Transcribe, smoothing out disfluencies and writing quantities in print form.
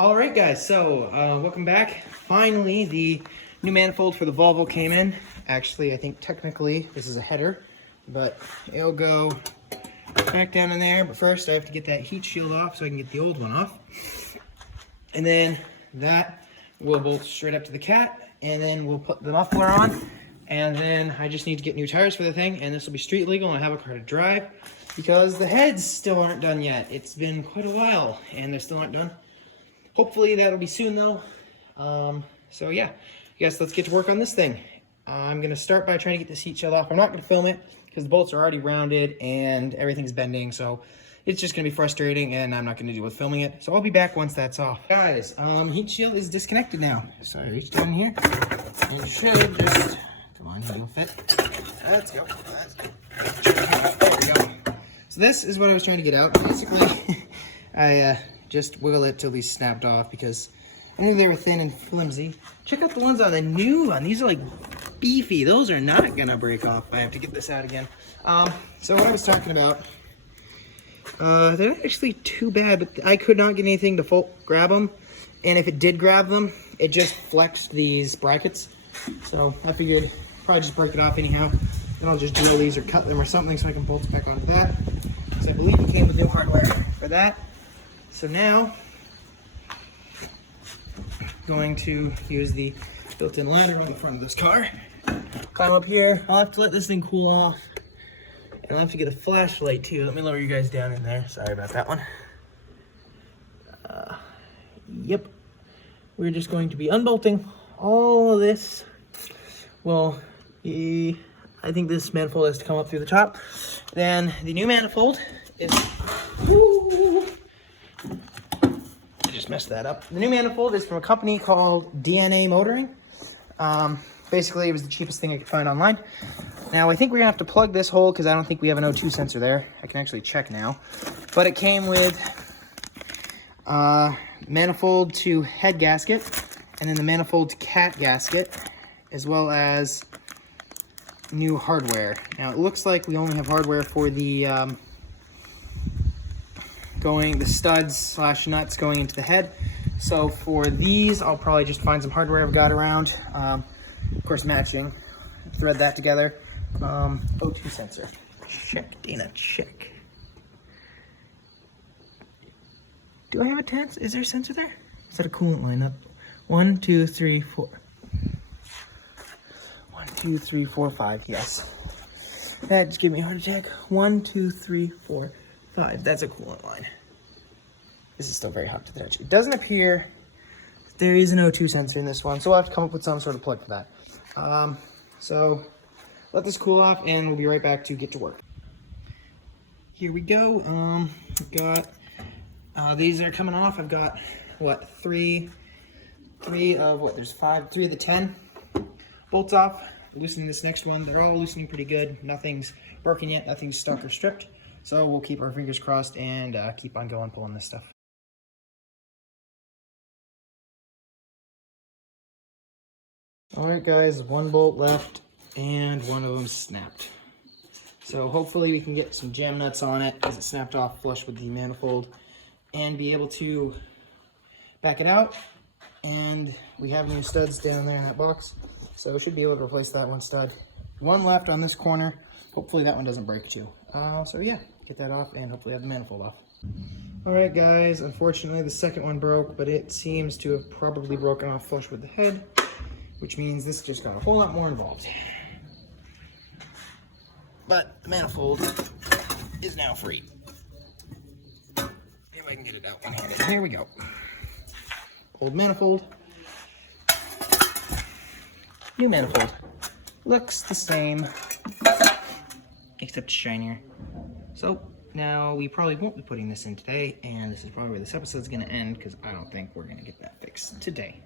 All right, guys, so welcome back. Finally, the new manifold for the Volvo came in. Actually, I think technically this is a header, but it'll go back down in there. But first, I have to get that heat shield off so I can get the old one off. And then that will bolt straight up to the cat, and then we'll put the muffler on. And then I just need to get new tires for the thing, and this will be street legal, and I have a car to drive because the heads still aren't done yet. It's been quite a while, and they still aren't done. Hopefully that'll be soon though. So yeah, I guess let's get to work on this thing. I'm gonna start by trying to get this heat shield off. I'm not gonna film it because the bolts are already rounded and everything's bending, so it's just gonna be frustrating and I'm not gonna do with filming it. So I'll be back once that's off. Guys, heat shield is disconnected now. So I reached down here and should just, come on, it'll fit. Let's go. There we go. So this is what I was trying to get out. Basically, I just wiggle it till these snapped off because I knew they were thin and flimsy. Check out the ones on the new one. These are like beefy. Those are not gonna break off. I have to get this out again. So what I was talking about, they're not actually too bad, but I could not get anything to grab them. And if it did grab them, it just flexed these brackets. So I figured probably just break it off anyhow. Then I'll just drill these or cut them or something so I can bolt it back onto that. Because I believe it came with new hardware for that. So now, I'm going to use the built-in ladder on the front of this car. Climb up here. I'll have to let this thing cool off. And I'll have to get a flashlight too. Let me lower you guys down in there. Sorry about that one. Yep. We're just going to be unbolting all of this. Well, I think this manifold has to come up through the top. Then the new manifold is... Woo! I just messed that up. The new manifold is from a company called DNA Motoring. Basically, it was the cheapest thing I could find online. Now, I think we're gonna have to plug this hole because I don't think we have an O2 sensor there. I can actually check now. But it came with manifold to head gasket, and then the manifold to cat gasket, as well as new hardware. Now, it looks like we only have hardware for the the studs / nuts going into the head. So for these, I'll probably just find some hardware I've got around. Of course, matching. Thread that together. O2 sensor. Check, Dana, check. Do I have a tense? Is there a sensor there? Is that a coolant line? Up. 1, 2, 3, 4. 1, 2, 3, 4, 5. Yes. That just gave me a heart attack. 1, 2, 3, 4, 5. That's a coolant line. This is still very hot to the touch. It doesn't appear there is an O2 sensor in this one, so we'll have to come up with some sort of plug for that. So let this cool off and we'll be right back to get to work. Here we go. I've got these are coming off. I've got what, three of what, there's 3 of the 10 bolts off. Loosening this next one. They're all loosening pretty good. Nothing's broken yet, nothing's stuck or stripped. So we'll keep our fingers crossed and keep on going pulling this stuff. Alright guys, 1 bolt left and one of them snapped. So hopefully we can get some jam nuts on it because it snapped off flush with the manifold and be able to back it out. And we have new studs down there in that box. So we should be able to replace that one stud. 1 left on this corner. Hopefully that one doesn't break too. So yeah, get that off and hopefully have the manifold off. Alright guys, unfortunately the second one broke, but it seems to have probably broken off flush with the head, which means this just got a whole lot more involved. But the manifold is now free. If I can get it out one-handed. Here we go. Old manifold. New manifold. Looks the same, except shinier. So now we probably won't be putting this in today, and this is probably where this episode's gonna end because I don't think we're gonna get that fixed today.